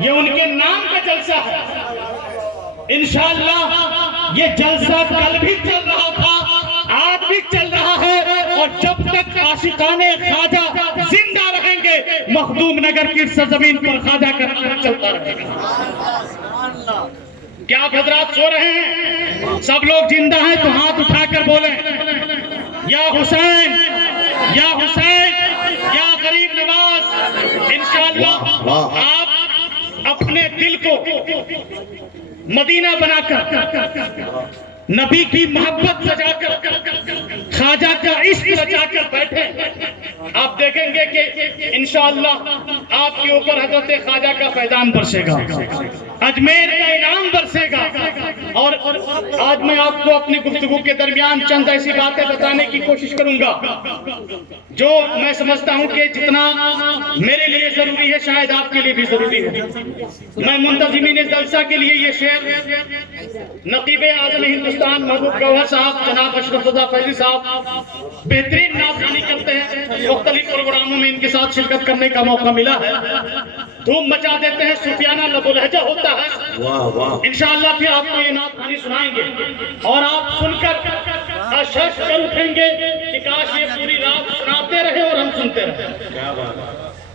یہ ان کے نام کا جلسہ ہے. انشاءاللہ یہ جلسہ کل بھی چل رہا تھا، آج بھی چل رہا ہے، اور جب تک عاشقان خواجہ زندہ رہیں گے مخدوم نگر کی سرزمین پر خواجہ کا نام چلتا رہے گا. کیا آپ حضرات سو رہے ہیں؟ سب لوگ زندہ ہیں تو ہاتھ اٹھا کر بولیں یا حسین یا حسین یا غریب نواز. انشاءاللہ آپ اپنے دل کو مدینہ بنا کر، نبی کی محبت سجا کر، خواجہ کا عشق سجا کر بیٹھے، آپ دیکھیں گے کہ انشاءاللہ آپ کے اوپر حضرت خواجہ کا فیضان برسے گا، اجمیر کا انعام برسے گا. اور آج میں آپ کو اپنی گفتگو کے درمیان چند ایسی باتیں بتانے کی کوشش کروں گا جو میں سمجھتا ہوں کہ جتنا میرے لیے ضروری ہے شاید آپ کے لیے بھی ضروری ہے. میں منتظمین جلسہ کے لیے یہ شعر نقیب اعظم ہندوستان محبوب گوہر صاحب جناب اشرف رضا فیضی صاحب بہترین نازرانی کرتے ہیں، مختلف پروگراموں میں ان کے ساتھ شرکت کرنے کا موقع ملا ہے، دھوم مچا دیتے ہیں، صوفیانہ لب و لہجہ ہوتا ہے. انشاءاللہ پھر آپ کو یہ نعت خوانی سنائیں گے اور آپ سن کر اشش کر اٹھیں گے کہ کاش یہ پوری رات سناتے رہے اور ہم سنتے رہے.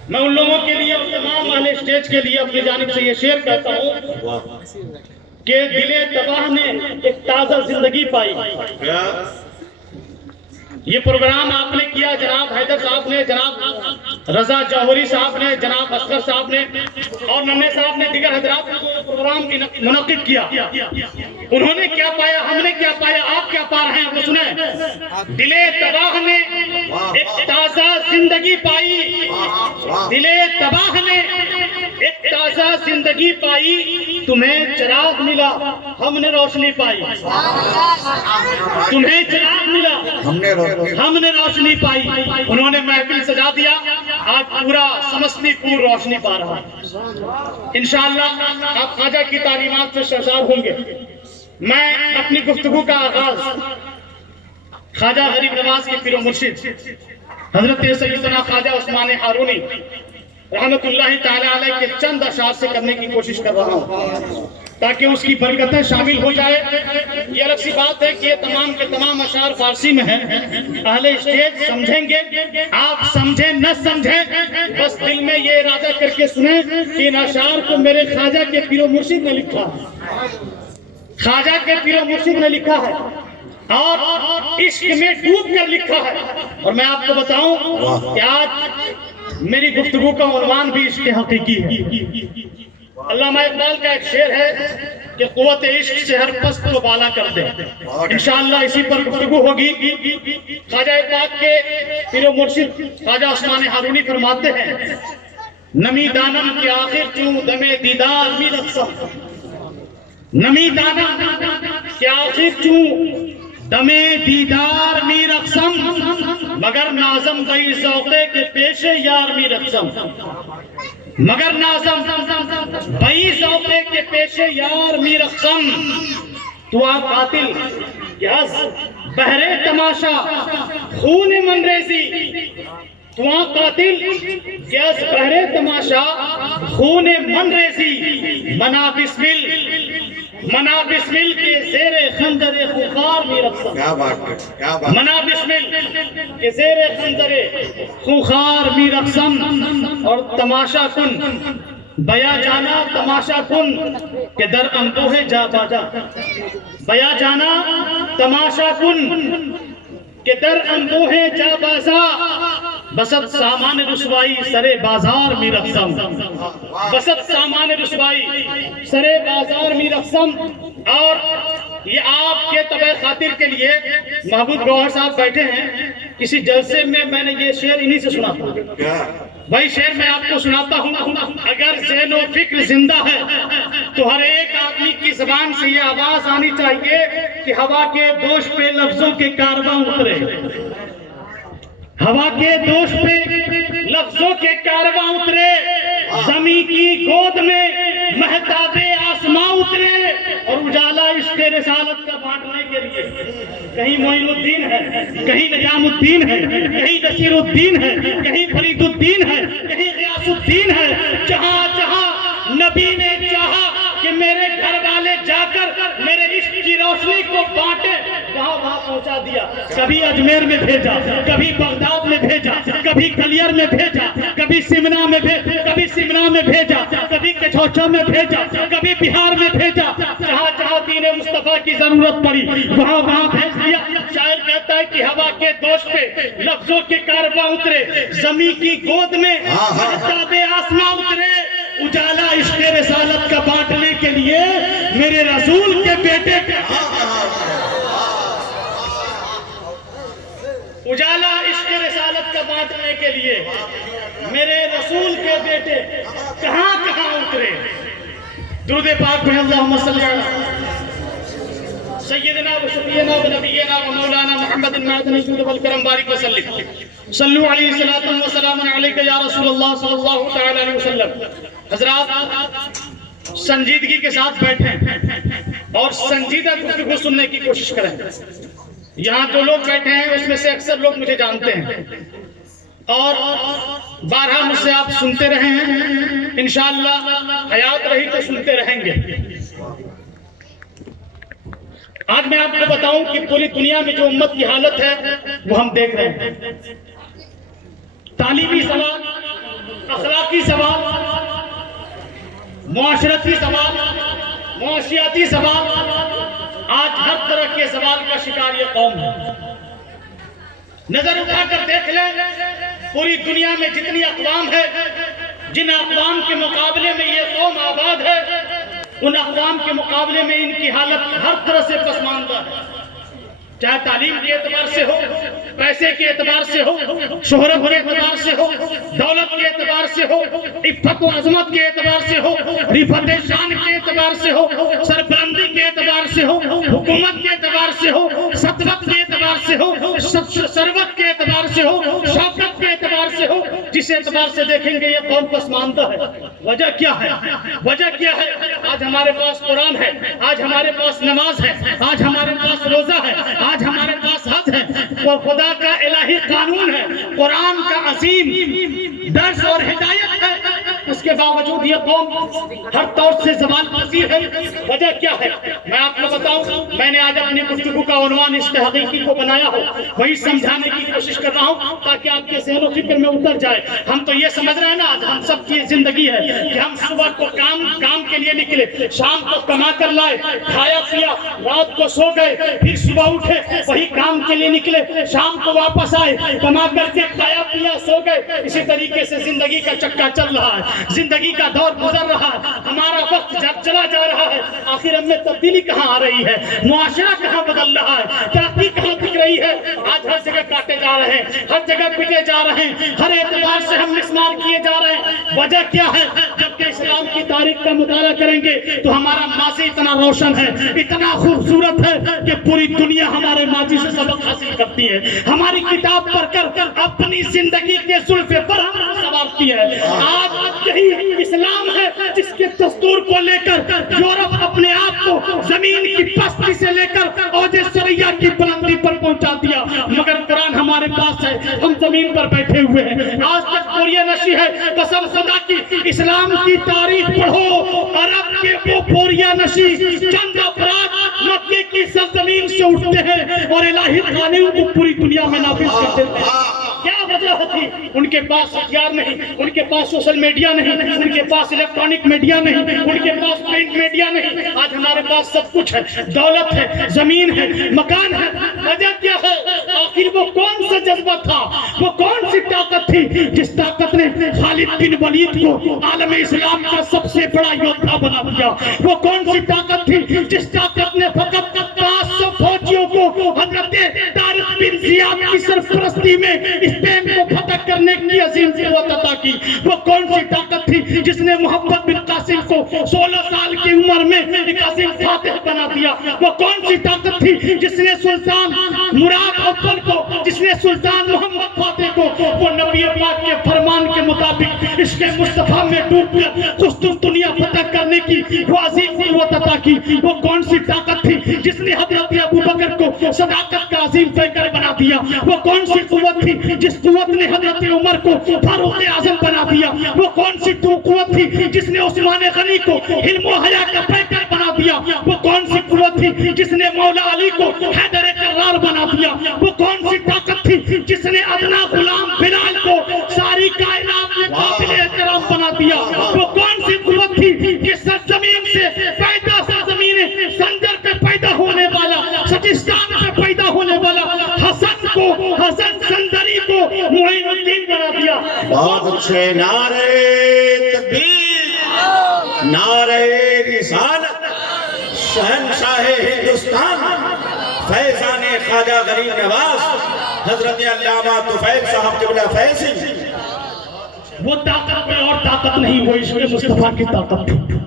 میں ان لوگوں کے لیے اور تمام اہل اسٹیج کے لیے اپنی جانب سے یہ شعر کہتا ہوں کہ دل تباہ نے ایک تازہ زندگی پائی. یہ پروگرام آپ نے کیا، جناب حیدر صاحب نے، جناب رضا جوہری صاحب نے، جناب اصغر صاحب نے اور ننھے صاحب نے، دیگر حضرات نے پروگرام منعقد کیا. انہوں نے کیا پایا، ہم نے کیا پایا، آپ کیا پا رہے ہیں وہ سنیں. دل تباہ نے ایک تازہ زندگی پائی، دل تباہ نے ایک تازہ زندگی پائی، تمہیں چراغ ملا ہم نے روشنی پائی. تمہیں چراغ ملا ہم نے روشنی پائی. انہوں نے محفل سجا دیا، آج پورا سمستی پور روشنی پا رہا ہے. انشاءاللہ آپ خواجہ کی تعلیمات سے سرشار ہوں گے. میں اپنی گفتگو کا آغاز خواجہ غریب نواز کے پیر و مرشد حضرت سیدنا خواجہ عثمان ہارونی رحمت اللہ تعالی علیہ کے چند اشعار سے کرنے کی کوشش کر رہا ہوں تاکہ اس کی برکتیں شامل ہو جائے. یہ الگ سی بات ہے کہ یہ تمام کے تمام اشعار فارسی میں ہیں، اہل اسٹیج سمجھیں گے، آپ سمجھیں نہ سمجھیں، بس دل میں یہ ارادہ کر کے سنیں کہ ان اشعار کو میرے خواجہ کے پیر و مرشد نے لکھا ہے، خواجہ کے پیر و مرشد نے لکھا ہے اور عشق میں ڈوب کر لکھا ہے. اور میں آپ کو بتاؤں کہ آج میری گفتگو کا عنوان بھی عشق حقیقی ہے. علامہ اقبال کا ایک شعر ہے کہ قوت عشق سے ہر پست کو بالا کر دے. انشاءاللہ اسی پر گفتگو ہوگی. خواجہ پاک کے پیر و مرشد خواجہ عثمان ہارونی فرماتے ہیں نمی دانم کے آخر کیوں دم دیدار می رقصم، نمی دانم کے آخر کیوں دم دیدار می رقصم، مگر نازم بئی ذوقے کے پیش یار می رقصم، مگر نازم بئی ذوقے کے پیش یار می رقصم. تو آپ قاتل کہ از بہرے تماشا خون من ریزی، تو آپ قاتل کہ از بہرے تماشا خون من ریزی، منا بسمل کے زیر خنجر خوخار می رقصم، منا بسمل کے زیر خنجر خوخار می رقصم. اور تماشا کن بیا جانا تماشا کن کہ در اندوہ جا باجا، بیا جانا تماشا کن کہ در اندوہ جا بازا، بسط سامان رسوائی سرے بازار می رقصم، بسط سامان رسوائی سرے بازار می رقصم. اور یہ آپ کے تبع خاطر کے لیے محبوب گوہر صاحب بیٹھے ہیں. کسی جلسے میں نے یہ شعر انہی سے سنا تھا، وہی شعر میں آپ کو سناتا ہوں. اگر ذہن و فکر زندہ ہے تو ہر ایک آدمی کی زبان سے یہ آواز آنی چاہیے کہ ہوا کے دوش پہ لفظوں کے کارواں اترے، ہوا کے دوش پہ لفظوں کے کارواں اترے، زمین کی گود میں مہتاب آسماں اترے، اور اجالا عشق رسالت کا بانٹنے کے لیے کہیں معین الدین ہے، کہیں نظام الدین ہے، کہیں نصیر الدین ہے، کہیں فرید الدین ہے، کہیں غیاث الدین ہے. جہاں جہاں نبی پہنچا دیا. کبھی اجمیر میں بھیجا, کبھی بغداد میں بھیجا, کبھی کلیر میں بھیجا, کبھی سمنا میں بھیجا, کبھی کچھوچا میں بھیجا, کبھی بہار میں بھیجا. جہاں جہاں دین مصطفیٰ کی ضرورت پڑی وہاں وہاں بھیج دیا. شاعر کہتا ہے کہ ہوا کے دوش پہ لفظوں کے کارواں اترے, زمین کی گود میں مہتاب آسماں اترے. اجالا عشق رسالت کا بانٹنے کے لیے میرے رسول کے بیٹے کا, اجالا عشق رسالت کا بانٹنے کے لیے میرے رسول کے بیٹے کہاں کہاں اترے. درود پاک میں اللہم صلی علی سیدنا و شفیعنا و نبینا و مولانا محمد المعدن الجود والکرم بارک وسلم. صلو علیہ الصلوۃ والسلام علیک یا رسول اللہ صلی اللہ تعالی علیہ وسلم. حضرات سنجیدگی کے ساتھ بیٹھیں اور سنجیدہ گفتگو سننے کی کوشش کریں. یہاں جو لوگ بیٹھے ہیں اس میں سے اکثر لوگ مجھے جانتے ہیں اور بارہا مجھ سے آپ سنتے رہے ہیں, انشاءاللہ حیات رہی تو سنتے رہیں گے. آج میں آپ کو بتاؤں کہ پوری دنیا میں جو امت کی حالت ہے وہ ہم دیکھ رہے ہیں. تعلیمی سوال, اخلاقی سوال, معاشرتی سوال, معاشیاتی سوال, آج ہر طرح کے سوال کا شکار یہ قوم ہے. نظر اٹھا کر دیکھ لیں پوری دنیا میں جتنی اقوام ہے, جن اقوام کے مقابلے میں یہ قوم آباد ہے, ان اقوام کے مقابلے میں ان کی حالت ہر طرح سے پسماندہ ہے. چاہے تعلیم کے اعتبار سے ہو, پیسے کے اعتبار سے ہو, شہرت کے اعتبار سے ہو, دولت کے اعتبار سے ہو, عفت و عظمت کے اعتبار سے ہو, رفعت شان کے اعتبار سے ہو, سربلندی کے اعتبار سے ہو, حکومت کے اعتبار سے ہو, سطوت کے اعتبار سے ہو, ثروت کے اعتبار سے ہو, شوکت کے اعتبار سے ہو, جس اعتبار سے دیکھیں گے یہ قوم پسماندہ ہے. وجہ کیا ہے؟ وجہ کیا ہے؟ آج ہمارے پاس قرآن ہے, آج ہمارے پاس نماز ہے, آج ہمارے پاس روزہ ہے, آج ہمارے پاس حج ہے, اور خدا کا الہی قانون ہے, قرآن کا عظیم درس اور ہدایت ہے. اس کے باوجود یہ قوم ہر طور سے زوال پذیر ہے. وجہ کیا ہے؟ میں آپ کو بتاؤں, میں نے آج اپنی گفتگو کا عنوان اس تحقیقی کو بنایا ہو, وہی سمجھانے کی کوشش کر رہا ہوں تاکہ آپ کے ذہن و فکر میں اتر جائے. ہم تو یہ سمجھ رہے ہیں نا, ہم سب کی زندگی ہے کہ ہم صبح کو کام کے لیے نکلے, شام کو کما کر لائے, کھایا پیا, رات کو سو گئے, پھر صبح اٹھے وہی کام کے لیے نکلے, شام کو واپس آئے, کما کر کے کھایا پیا, سو گئے. اسی طریقے سے زندگی کا چکا چل رہا ہے, زندگی کا دور گزر رہا ہے, ہمارا وقت چلا جا رہا ہے. آخر ہم میں تبدیلی کہاں آ رہی ہے؟ معاشرہ کہاں بدل رہا ہے؟ ترقی کہاں دکھ رہی ہے؟ آج ہر جگہ کاٹے جا رہے ہیں, ہر جگہ پٹے جا رہے ہیں, ہر اعتبار سے ہم مسمار کیے جا رہے ہیں. وجہ کیا ہے؟ جبکہ اسلام کی تاریخ کا مطالعہ کریں گے تو ہمارا ماضی اتنا روشن ہے, اتنا خوبصورت ہے کہ پوری دنیا ہمارے ماضی سے سبق حاصل کرتی ہے. ہماری کتاب پڑھ کر اپنی زندگی کے زلفے پر سنوارتی ہے. آج یہی اسلام ہے جس کے دستور کو لے کر یورپ اپنے آپ کو زمین کی پستی سے لے کر اوج ثریا کی بلندی پر پہنچا دیا, مگر قرآن ہمارے پاس ہے, ہم زمین پر بیٹھے ہوئے ہیں. آج تک پوریہ نشی ہے, قسم خدا کی اسلام کی تاریخ پڑھو, عرب کے وہ پوریہ نشی چند افراد مکے کی سرزمین سے اٹھتے ہیں اور الہی قانون کو پوری دنیا میں نافذ کر دیتے ہیں. کیا وجہ تھی؟ ان کے پاس ہتھیار نہیں, ان کے پاس سوشل میڈیا نہیں, ان کے پاس الیکٹرانک میڈیا نہیں, ان کے پاس پرنٹ میڈیا نہیں. آج ہمارے پاس سب کچھ ہے, دولت ہے, زمین ہے, مکان ہے. وجہ کیا ہے؟ آخر وہ کون سا جذبہ تھا, وہ کون سی طاقت تھی جس طاقت نے خالد بن ولید کو عالم اسلام کا سب سے بڑا یودھا بنا دیا؟ وہ کون سی طاقت تھی جس طاقت نے فقط 500 فوجیوں کو حضرت طارق بن زیاد کی سرپرستی میں اسپین کو فتح کرنے کی عظیم قوت عطا کی؟ وہ کون سی طاقت تھی جس نے محمد بن قاسم کو 16 سال کی عمر میں ایک عظیم فاتح بنا دیا؟ وہ کون سی طاقت تھی جس نے سلطان مراد اول کو, جس نے سلطان محمد فاتح کو وہ نبی پاک کے فرمان کے مطابق عشق مصطفیٰ میں ڈوب کر قسطنطنیہ فتح کرنے کی وہ عظیم قوت عطا کی؟ وہ کون سی طاقت تھی جس نے حضرت ابوبکر کو صداقت کا عظیم پیکر بنا دیا؟ وہ کون سی قوت تھی جس قوت نے حضرت عمر کو فاروق اعظم بنا دیا؟ وہ کون سی قوت تھی جس نے عثمان غنی کو علم و حیا کا پیکر بنا دیا؟ وہ کون سی قوت تھی جس نے مولا علی کو حیدر کرار بنا دیا؟ دیا. وہ کون سی قوت تھی کہ سرزمین سے پیدا سرزمین سنجر پہ پیدا ہونے والا, سجستان پہ پیدا ہونے والا حسن کو, حسن سنجری کو معین الدین بنا دیا. بہت اچھے. نعرہ تکبیر, نعرہ رسالت, شہنشاہ ہندوستان فیضان خواجہ غریب نواز حضرت علامہ طفیل صاحب قبلہ فیضی. وہ طاقت میں اور طاقت نہیں, وہ عشق مصطفیٰ کی طاقت تھی,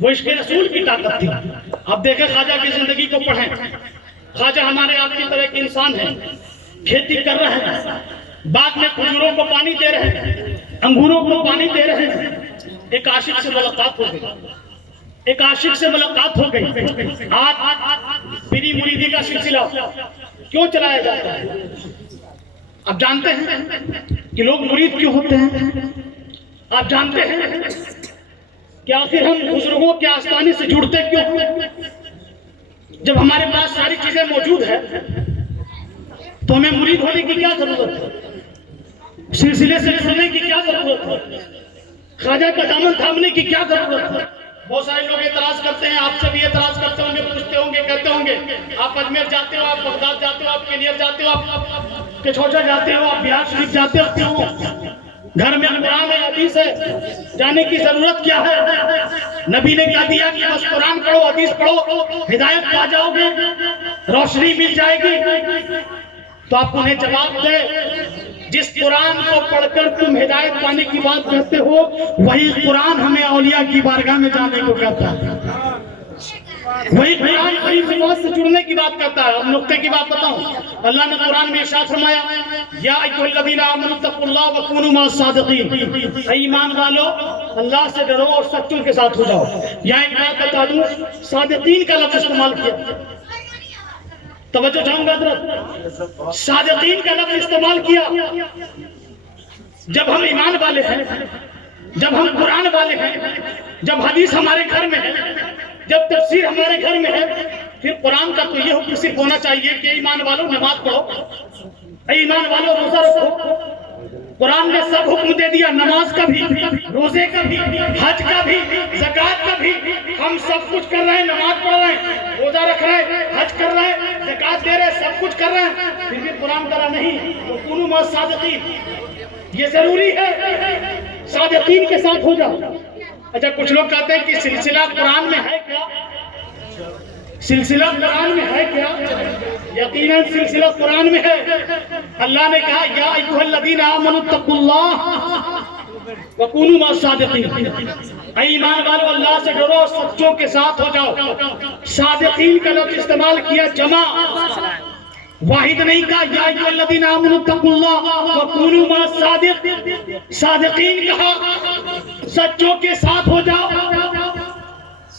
وہ عشق رسول کی طاقت تھی. اب دیکھیں خواجہ کی زندگی کو پڑھیں. خواجہ ہمارے آپ کی طرح ایک انسان ہے, کھیتی کر رہے ہیں, باغ میں کھجوروں کو پانی دے رہے ہیں, انگوروں کو پانی دے رہے ہیں. ایک عاشق سے ملاقات ہو گئی, ایک عاشق سے ملاقات ہو گئی. آج پیری مریدی کا سلسلہ کیوں چلایا جاتا ہے؟ آپ جانتے ہیں کہ لوگ مرید کیوں ہوتے ہیں؟ آپ جانتے ہیں کہ آخر ہم بزرگوں کے آستانے سے جڑتے کیوں ہیں؟ جب ہمارے پاس ساری چیزیں موجود ہیں تو ہمیں مرید ہونے کی کیا ضرورت ہے؟ سلسلے سے جڑنے کی کیا ضرورت ہے؟ خواجہ کا دامن تھامنے کی کیا ضرورت ہے؟ بہت سارے لوگ اعتراض کرتے ہیں, آپ سے بھی اعتراض کرتے ہوں گے, پوچھتے ہوں گے, کہتے ہوں گے آپ اجمیر جاتے ہو, آپ بغداد جاتے ہو, آپ کینیر جاتے ہو, آپ کچھوچا جاتے ہو, آپ بہار شریف جاتے ہو, کیوں؟ گھر میں قرآن ہے, حدیث ہے, جانے کی ضرورت کیا ہے؟ نبی نے کہا دیا کہ بس قرآن پڑھو, حدیث پڑھو, ہدایت پا جاؤ گے, روشنی مل جائے گی. تو آپ انہیں جواب دے, جس قرآن کو پڑھ کر تم ہدایت پانے کی بات کرتے ہو وہی قرآن ہمیں اولیاء کی بارگاہ میں جانے کو کہتا ہے, وہی قرآن وہی بات سے جڑنے کی بات کرتا ہے. اب نقطے کی بات بتاؤں, اللہ نے قرآن میں ارشاد فرمایا یا ایھا الذین آمنوا اتقوا اللہ وکونوا مع الصادقین, اے ایمان والو اللہ سے ڈرو اور سچوں کے ساتھ ہو جاؤ. یہاں ایک بات بتا دوں, صادقین کا لفظ استعمال کیا, توجہ چاہوں گا حضرت, صادقین کا لفظ استعمال کیا. جب ہم ایمان والے ہیں, جب ہم قرآن والے ہیں, جب حدیث ہمارے گھر میں ہے, جب تفسیر ہمارے گھر میں ہے, پھر قرآن کا تو یہ حکم صرف ہونا چاہیے کہ ایمان والوں نماز پڑھو, اے ایمان والوں روزہ رکھو. قرآن نے سب حکم دے دیا, نماز کا بھی, روزے کا بھی, حج کا بھی, زکوٰۃ کا بھی. ہم سب کچھ کر رہے ہیں, نماز پڑھ رہے ہیں, روزہ رکھ رہے ہیں, حج کر رہے ہیں, زکوٰۃ دے رہے ہیں, سب کچھ کر رہے ہیں, پھر بھی قرآن کہا نہیں وَكُونُوا مَعَ الصَّادِقِينَ. یہ ضروری ہے, صادقین کے ساتھ ہو جاؤ. اچھا کچھ لوگ کہتے ہیں کہ سلسلہ قرآن میں ہے کیا؟ سلسلہ قرآن میں ہے کیا؟ یقیناً سلسلہ قرآن میں ہے. اللہ نے کہا یا ایھا الذین آمنوا اتقوا اللہ وکونوا مع الصادقین, اے ایمان والو اللہ سے ڈرو اور سچوں کے ساتھ ہو جاؤ. صادقین کا لفظ استعمال کیا جمع, واحد نہیں کہا یا ایھا الذین آمنوا اتقوا اللہ وکونوا مع الصادقین. صادقین کہا, سچوں کے ساتھ ہو جاؤ.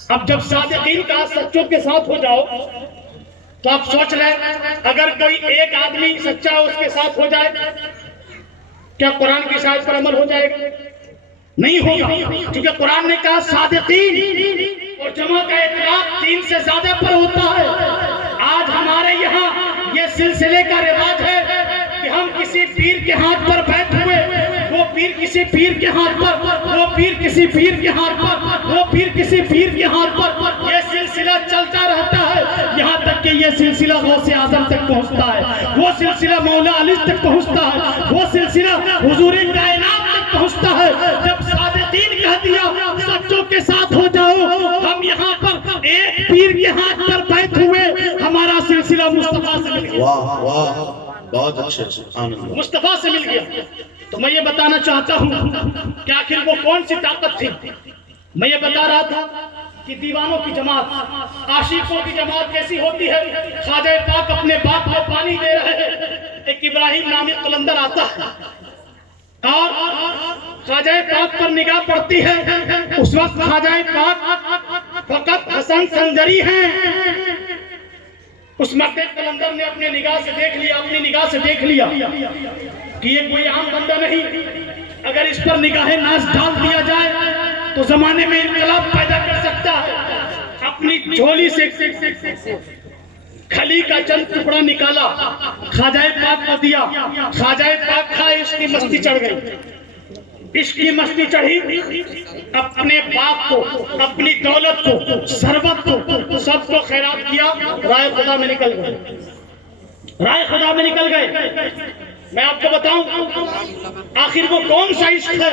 اب جب صادقین کہا سچوں کے ساتھ ہو جاؤ تو آپ سوچ لیں اگر کوئی ایک آدمی سچا اس کے ساتھ ہو جائے کیا قرآن کی شاید پر عمل ہو جائے گا؟ نہیں ہوگا, کیونکہ قرآن نے کہا صادقین, اور جمع کا اطلاق 3 سے زیادہ پر ہوتا ہے. آج ہمارے یہاں یہ سلسلے کا رواج ہے کہ ہم کسی پیر کے ہاتھ پر بیٹھ ہوئے, وہ پیر کسی پیر کے ہاتھ پر, وہ پیر کسی پیر کے ہاتھ پر, وہ پیر کسی پیر کے ہاتھ پر, یہ سلسلہ چلتا رہتا ہے یہاں تک کہ یہ سلسلہ غوث اعظم تک پہنچتا ہے, وہ سلسلہ مولا علی تک پہنچتا ہے, وہ سلسلہ حضور کائنات تک پہنچتا ہے. جب صادقین کہہ دیا سچوں کے ساتھ ہو جاؤ, ہم یہاں پر ایک پیر کے ہاتھ پر بیٹھ ہوئے, ہمارا سلسلہ مصطفیٰ سے مل گیا. واہ واہ, بہت اچھے, مصطفیٰ سے مل گیا. تو میں یہ بتانا چاہتا ہوں کہ آخر وہ کون سی طاقت تھی. میں یہ بتا رہا تھا کہ دیوانوں کی جماعت, عاشقوں کی جماعت کیسی ہوتی ہے. خواجہ پاک اپنے باپ کو پانی دے رہے ہیں, ایک ابراہیم نامی قلندر آتا ہے اور خواجہ پاک پر نگاہ پڑتی ہے. اس وقت خواجہ پاک فقط حسن سنجری ہیں. اس مکے قلندر نے اپنے نگاہ سے دیکھ لیا, اپنی نگاہ سے دیکھ لیا کہ یہ کوئی عام بندہ نہیں, اگر اس پر نگاہ ناز ڈال دیا جائے تو زمانے میں انقلاب پیدا کر سکتا ہے. اپنی جھولی سے کھلی کا چند ٹکڑا نکالا, خواجہ پاک کو دیا, خواجہ پاک کھائے, اس کی مستی چڑھ گئی. عشق کی مستی چڑھی، اپنے باپ کو، اپنی دولت کو، ثروت کو، سب کو خیرات کیا، رائے خدا میں نکل گئے، رائے خدا میں نکل گئے۔ میں آپ کو بتاؤں آخر وہ کون سا عشق ہے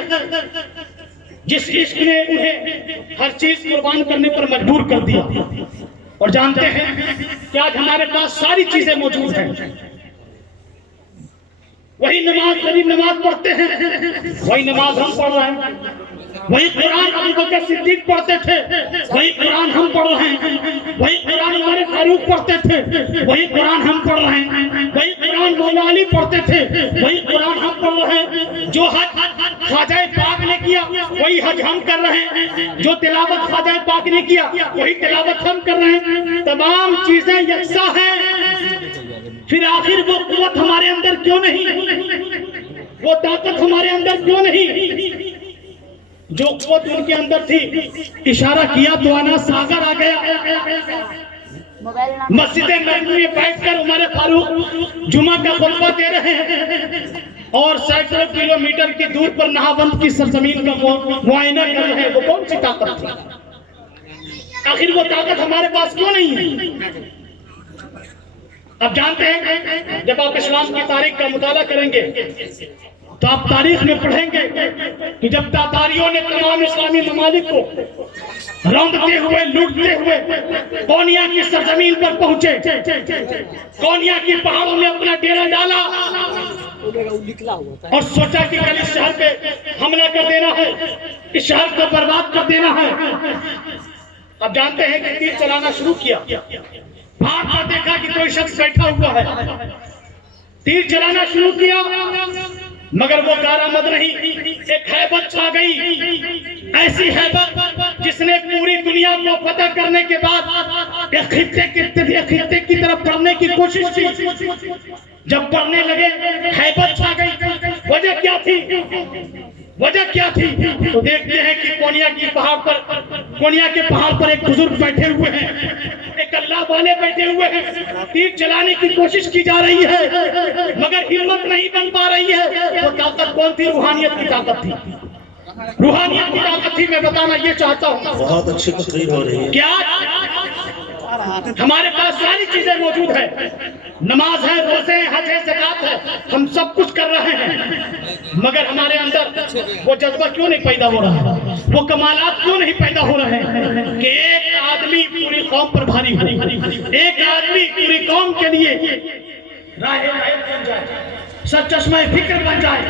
جس عشق نے انہیں ہر چیز قربان کرنے پر مجبور کر دیا؟ اور جانتے ہیں کہ آج ہمارے پاس ساری چیزیں موجود ہیں، وہی نماز، غریب نماز پڑھتے ہیں، وہی نماز ہم پڑھ رہے ہیں، وہی قرآن ابو بکر صدیق پڑھتے تھے، وہی قرآن ہم پڑھ رہے ہیں، وہی قرآن عمر فاروق پڑھتے تھے، وہی قرآن ہم پڑھ رہے ہیں، وہی قرآن مولا علی پڑھتے تھے، وہی قرآن ہم پڑھ رہے ہیں، جو حج خواجہ پاک نے کیا وہی حج ہم کر رہے ہیں، جو تلاوت خواجہ پاک نے کیا وہی تلاوت ہم کر رہے ہیں، تمام چیزیں یکساں ہیں۔ پھر آخر وہ قوت ہمارے اندر کیوں نہیں، وہ طاقت ہمارے اندر کیوں نہیں؟ جو قوت ان کے اندر تھی، اشارہ کیا تو آنا ساگر آ گیا۔ مسجد نبوی میں بیٹھ کر عمر فاروق جمعہ کا خطبہ دے رہے ہیں اور سینکڑوں کلومیٹر کی دور پر نہاوند کی سرزمین کا معائنہ کر رہے ہیں، وہ کون سی طاقت تھی؟ آخر وہ طاقت ہمارے پاس کیوں نہیں ہے؟ اب جانتے ہیں جب آپ اسلام کی تاریخ کا مطالعہ کریں گے تو آپ تاریخ میں پڑھیں گے کہ جب تاتاریوں نے تمام اسلامی ممالک کو روندتے ہوئے، لوٹتے ہوئے کونیا کی سرزمین پر پہنچے، کونیا کی پہاڑوں میں اپنا ڈیرا ڈالا اور سوچا کہ کل اس شہر پہ حملہ کر دینا ہے، اس شہر کو برباد کر دینا ہے۔ اب جانتے ہیں کہ تیر چلانا شروع کیا، پہاڑ پر دیکھا کہ کوئی شخص بیٹھا ہوا ہے، تیر چلانا شروع کیا مگر وہ کارآمد نہیں، ایک ہیبت چھا گئی، ایسی ہیبت جس نے پوری دنیا کو فتح کرنے کے بعد ایک خطے کی طرف بڑھنے کی کوشش کی۔ جب بڑھنے لگے ہیبت چھا گئی، وجہ کیا تھی؟ وجہ کیا تھی؟ تو دیکھتے ہیں کہ کونیا کے پہاڑ پر ایک بزرگ بیٹھے ہوئے ہیں، ایک اللہ والے بیٹھے ہوئے ہیں، تیر چلانے کی کوشش کی جا رہی ہے مگر ہمت نہیں بن پا رہی ہے۔ وہ طاقت کون تھی؟ روحانیت کی طاقت تھی، روحانیت کی طاقت تھی۔ میں بتانا یہ چاہتا ہوں، بہت اچھی تقریر ہو رہی ہے۔ کیا ہمارے پاس ساری چیزیں موجود ہیں، نماز ہے، روزے ہیں، حج ہے، زکات ہے، ہم سب کچھ کر رہے ہیں مگر ہمارے اندر وہ جذبہ کیوں نہیں پیدا ہو رہا ہے، وہ کمالات کیوں نہیں پیدا ہو رہے ہیں کہ ایک آدمی پوری قوم پر بھاری ہو، ایک آدمی پوری قوم کے لیے راہ ہدایت بن جائے، سر چشمہ فکر بن جائے،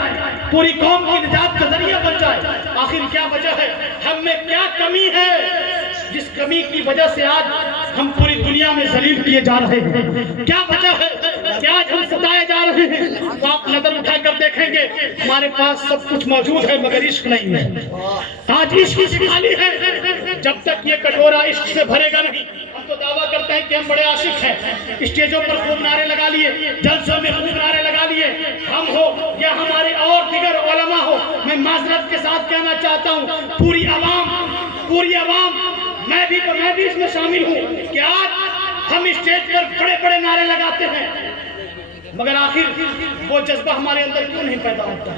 پوری قوم کی نجات کا ذریعہ بن جائے۔ آخر کیا وجہ ہے؟ ہم میں کیا کمی ہے جس کمی کی وجہ سے آج ہم پوری دنیا میں ذلیل کیے جا رہے ہیں؟ کیا وجہ ہے کہ آج ہم ستائے جا رہے ہیں؟ تو آپ نظر اٹھا کر دیکھیں گے ہمارے پاس سب کچھ موجود ہے مگر عشق نہیں ہے۔ آج عشق خالی ہے، جب تک یہ کٹورا عشق سے بھرے گا نہیں۔ ہم تو دعویٰ کرتے ہیں کہ ہم بڑے عاشق ہیں، اسٹیجوں پر خوب نعرے لگا لیے، جلسوں میں خوب نعرے لگا لیے، ہم ہو یا ہمارے اور دیگر علماء ہو۔ میں معذرت کے ساتھ کہنا چاہتا ہوں پوری عوام، میں بھی اس میں شامل ہوں کہ آج ہم اسٹیج پر بڑے بڑے نعرے لگاتے ہیں مگر آخر وہ جذبہ ہمارے اندر کیوں نہیں پیدا ہوتا؟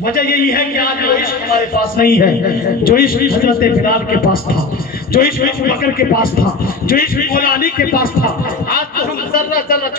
وجہ یہی ہے کہ آج وہ عشق ہمارے پاس نہیں ہے جو عشق حضرت بلال کے پاس تھا، جو عشق ابو بکر کے پاس تھا، جو عشق مولا علی کے پاس تھا۔ آج تو ہم ذرہ